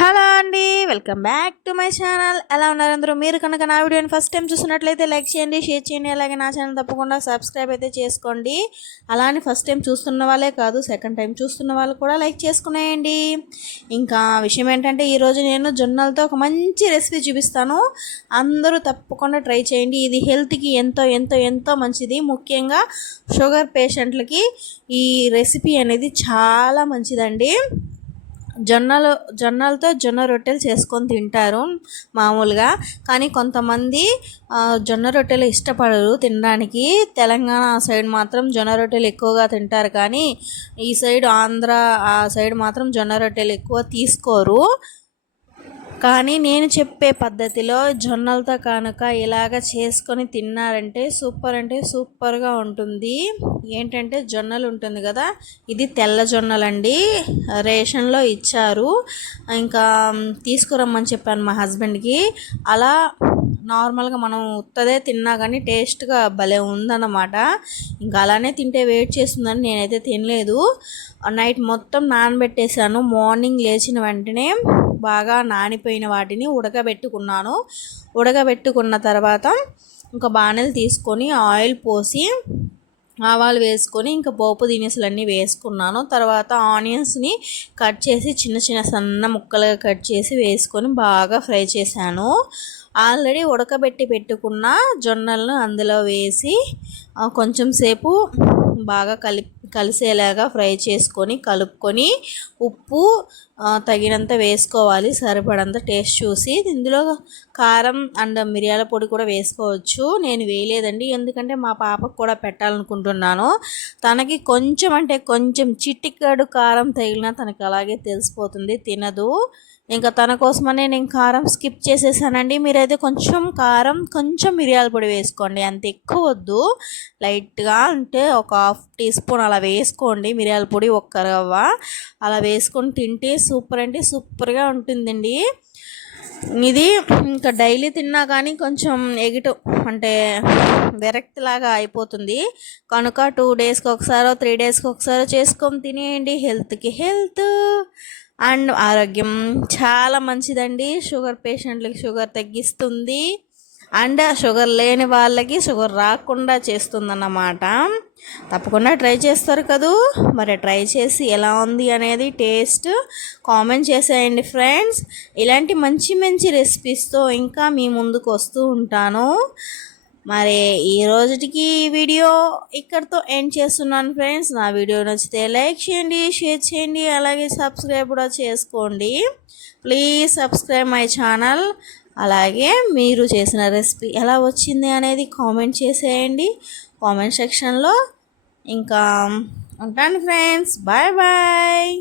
Hello అండి, welcome back to my channel. ఎలా ఉన్నారు అందరూ? మీరు కనుక నా వీడియోని ఫస్ట్ టైం చూస్తున్నట్లయితే లైక్ చేయండి, షేర్ చేయండి. అలాగే నా ఛానల్ తప్పకుండా సబ్స్క్రైబ్ అయితే చేసుకోండి. అలానే ఫస్ట్ టైం చూస్తున్న వాళ్ళే కాదు, సెకండ్ టైం చూస్తున్న వాళ్ళు కూడా లైక్ చేసుకునేయండి. ఇంకా విషయం ఏంటంటే, ఈరోజు నేను జొన్నలతో ఒక మంచి రెసిపీ చూపిస్తాను. అందరూ తప్పకుండా ట్రై చేయండి. ఇది హెల్త్కి ఎంతో ఎంతో ఎంతో మంచిది. ముఖ్యంగా షుగర్ పేషెంట్లకి ఈ రెసిపీ అనేది చాలా మంచిదండి. జొన్నలతో జొన్న రొట్టెలు చేసుకొని తింటారు మామూలుగా. కానీ కొంతమంది జొన్న రొట్టెలు ఇష్టపడరు తినడానికి. తెలంగాణ సైడ్ మాత్రం జొన్న రొట్టెలు ఎక్కువగా తింటారు, కానీ ఈ సైడ్ ఆంధ్ర ఆ సైడ్ మాత్రం జొన్న రొట్టెలు ఎక్కువ తీసుకోరు. కానీ నేను చెప్పే పద్ధతిలో జొన్నలతో కనుక ఇలాగ చేసుకొని తిన్నారంటే అంటే సూపర్గా ఉంటుంది. ఏంటంటే జొన్నలు ఉంటుంది కదా, ఇది తెల్ల జొన్నలండి, రేషన్లో ఇచ్చారు. ఇంకా తీసుకురమ్మని చెప్పాను మా హస్బెండ్కి. అలా నార్మల్గా మనం ఉత్తదే తిన్నా కానీ టేస్ట్గా భలే ఉందన్నమాట. ఇంకా అలానే తింటే వెయిట్ చేస్తుందని నేనైతే తినలేదు. నైట్ మొత్తం నానబెట్టేశాను. మార్నింగ్ లేచిన వెంటనే బాగా నానిపోయిన వాటిని ఉడకబెట్టుకున్నాను. ఉడకబెట్టుకున్న తర్వాత ఇంకా బాణలు తీసుకొని ఆయిల్ పోసి ఆవాలు వేసుకొని ఇంకా పోపు దినుసులన్నీ వేసుకున్నాను. తర్వాత ఆనియన్స్ని కట్ చేసి చిన్న చిన్న సన్న ముక్కలుగా కట్ చేసి వేసుకొని బాగా ఫ్రై చేశాను. ఆల్రెడీ ఉడకబెట్టి పెట్టుకున్న జొన్నలను అందులో వేసి కొంచెం సేపు బాగా కలిసేలాగా ఫ్రై చేసుకొని కలుపుకొని ఉప్పు తగినంత వేసుకోవాలి, సరిపడంత టేస్ట్ చూసి. ఇందులో కారం అండ్ మిరియాల పొడి కూడా వేసుకోవచ్చు. నేను వేయలేదండి, ఎందుకంటే మా పాపకు కూడా పెట్టాలనుకుంటున్నాను. తనకి కొంచెం అంటే కొంచెం చిటికెడు కారం తగిలినా తనకి అలాగే తెలిసిపోతుంది, తినదు. ఇంకా తన కోసమనే నేను కారం స్కిప్ చేసేసానండి. మీరైతే కొంచెం కారం కొంచెం మిరియాల పొడి వేసుకోండి, అంత ఎక్కువ వద్దు, లైట్గా అంటే ఒక 1/2 టీ స్పూన్ అలా వేసుకోండి మిరియాల పొడి, ఒక్క రవ్వ అలా వేసుకొని తింటే సూపర్ అంటే సూపర్గా ఉంటుందండి. ఇది ఇంకా డైలీ తిన్నా కానీ కొంచెం ఎగిటు అంటే విరక్తిలాగా అయిపోతుంది. కనుక 2 డేస్కి ఒకసారో 3 డేస్కి ఒకసారో చేసుకొని తినేయండి. హెల్త్కి హెల్త్ అండ్ ఆరోగ్యం చాలా మంచిదండి. షుగర్ పేషెంట్లకి షుగర్ తగ్గిస్తుంది, అండ్ షుగర్ లేని వాళ్ళకి షుగర్ రాకుండా చేస్తుందన్నమాట. తప్పకుండా ట్రై చేస్తారు కదూ. మరి ట్రై చేసి ఎలా ఉంది అనేది టేస్ట్ కామెంట్ చేసేయండి ఫ్రెండ్స్. ఇలాంటి మంచి మంచి రెసిపీస్తో ఇంకా మీ ముందుకు వస్తూ ఉంటాను. మరి ఈ రోజుకి వీడియో ఇక్కడితో ఎండ్ చేస్తున్నాను ఫ్రెండ్స్. నా వీడియో నచ్చితే లైక్ చేయండి, షేర్ చేయండి, అలాగే సబ్స్క్రైబ్ కూడా చేసుకోండి. Please subscribe my channel. అలాగే మీరు చేసిన రెసిపీ ఎలా వచ్చింది అనేది కామెంట్ చేసేయండి కామెంట్ సెక్షన్లో. ఇంకా ఉంటాను ఫ్రెండ్స్, బాయ్ బాయ్.